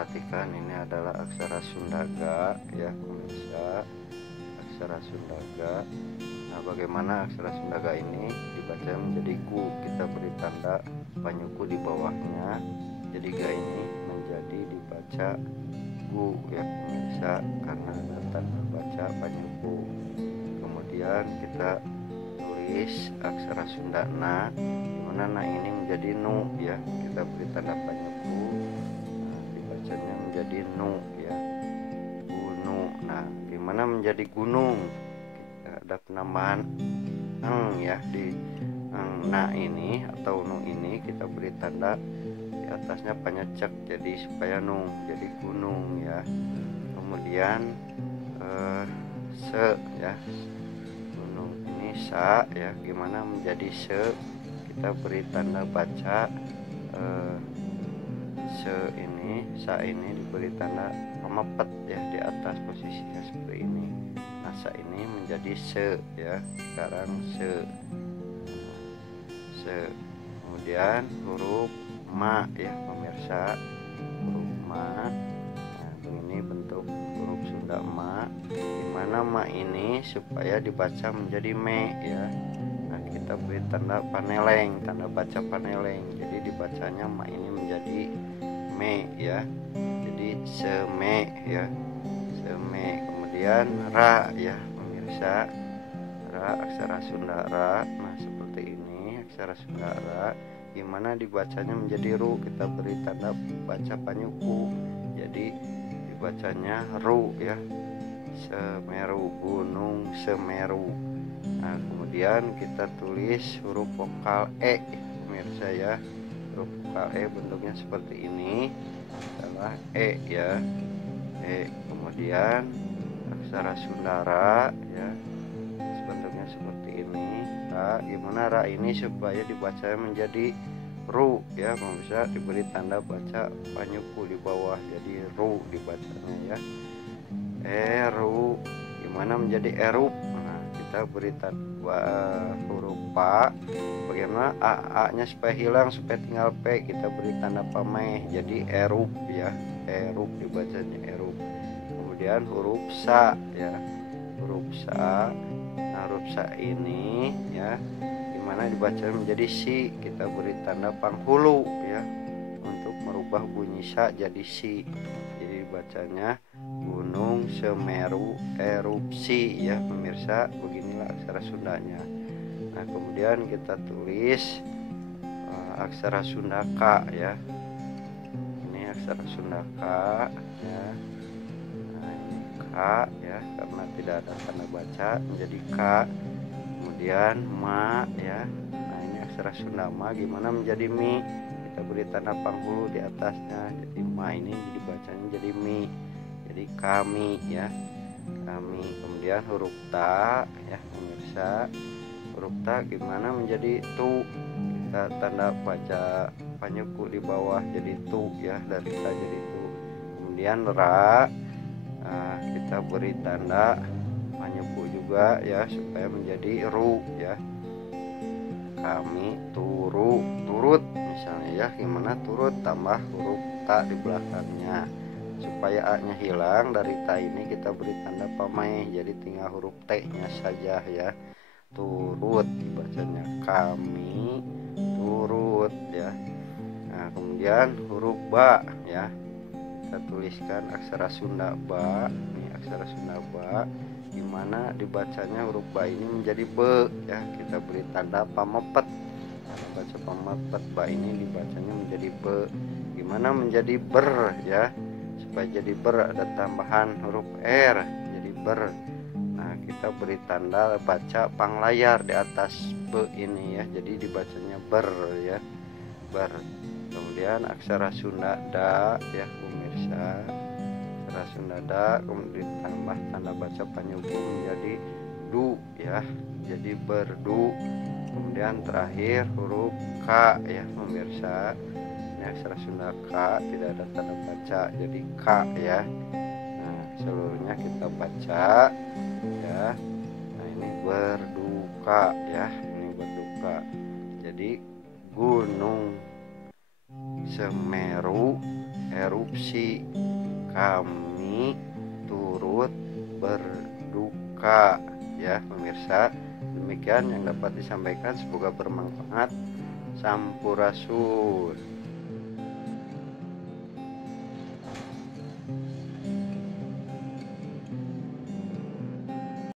perhatikan ini adalah aksara Sundaga ya pemirsa, aksara Sundaga. Nah, bagaimana aksara Sundaga ini dibaca menjadi gu, kita beri tanda panyuku di bawahnya, jadi ga ini menjadi dibaca gu ya pemirsa, karena ada tanda baca panyuku. Kemudian kita tulis aksara Sunda na, dimana na ini menjadi nu ya, kita beri tanda panyuku, nah, dibacanya menjadi nu ya, gunung. Nah, dimana menjadi gunung, ada penambahan eng ya di na ini atau nu ini, kita beri tanda di atasnya panyecek, jadi supaya nu jadi gunung ya. Kemudian se ya, gunung ini sa ya, gimana menjadi se, kita beri tanda baca se ini, sa ini diberi tanda pemepet ya di atas, posisinya seperti ini. Nah, sa ini menjadi se ya, sekarang se. Kemudian huruf ma ya pemirsa, huruf ma. Nah, ini bentuk huruf Sunda ma, dimana ma ini supaya dibaca menjadi me ya. Nah, kita beri tanda paneleng, tanda baca paneleng, jadi dibacanya ma ini menjadi me ya, jadi seme ya, seme. Kemudian ra ya pemirsa, ra, aksara Sunda ra. Nah, seperti ini aksara Sunda ra, gimana dibacanya menjadi ru, kita beri tanda baca panyuku, jadi dibacanya ru ya, Semeru, gunung Semeru. Nah, kemudian kita tulis huruf vokal e pemirsa ya, huruf vokal e bentuknya seperti ini adalah e ya, e. Kemudian aksara Sunda ra ya, bentuknya seperti ini. Ra, gimana ra ini supaya dibaca menjadi ru ya pemirsa, diberi tanda baca panyuku di bawah, jadi ru dibacanya ya. Eru, gimana menjadi erup. Nah, kita beri tanda huruf pa, bagaimana a nya supaya hilang, supaya tinggal p, kita beri tanda pameh, jadi erup ya, erup dibacanya erup. Kemudian huruf sa ya, huruf sa. Nah, huruf sa ini ya, gimana dibaca menjadi si, kita beri tanda panghulu ya, untuk merubah bunyi sa jadi si, jadi bacanya gunung Semeru erupsi ya pemirsa. Beginilah aksara Sundanya. Nah, kemudian kita tulis aksara Sunda ka ya, ini aksara Sunda ka ya. Nah, ini ka ya, karena tidak ada tanda baca menjadi ka. Kemudian ma ya, nah ini aksara Sunda ma, gimana menjadi mi, kita beri tanda panghulu di atasnya, jadi ma ini dibacanya jadi mi, jadi kami ya, kami. Kemudian huruf ta ya pemirsa, huruf ta gimana menjadi tu, kita tanda baca panyuku di bawah jadi tu ya, dari ta jadi tu. Kemudian ra, kita beri tanda panyuku juga ya, supaya menjadi ru ya, kami turu, turut misalnya ya, gimana turut tambah huruf ta di belakangnya, supaya a nya hilang dari ta ini, kita beri tanda pamai, jadi tinggal huruf t nya saja ya, turut dibacanya kami turut ya. Nah, kemudian huruf ba ya, kita tuliskan aksara Sunda ba, ini aksara Sunda ba, dimana dibacanya huruf ba ini menjadi be ya, kita beri tanda pamepet, tanda baca pamepet, ba ini dibacanya menjadi be. Gimana menjadi ber ya, supaya jadi ber ada tambahan huruf r jadi ber. Nah, kita beri tanda baca panglayar di atas be ini ya, jadi dibacanya ber ya, ber. Kemudian aksara Sunda da ya pemirsa, aksara Sunda da, kemudian ditambah tanda baca panyuku menjadi du ya, jadi berdu. Kemudian terakhir huruf k ya pemirsa, ini aksara Sunda k, tidak ada tanda baca jadi k ya. Nah, seluruhnya kita baca ya. Nah, ini berduka ya, ini berduka, jadi gunung Semeru erupsi. Kami turut berduka ya pemirsa. Demikian yang dapat disampaikan, semoga bermanfaat. Sampurasun.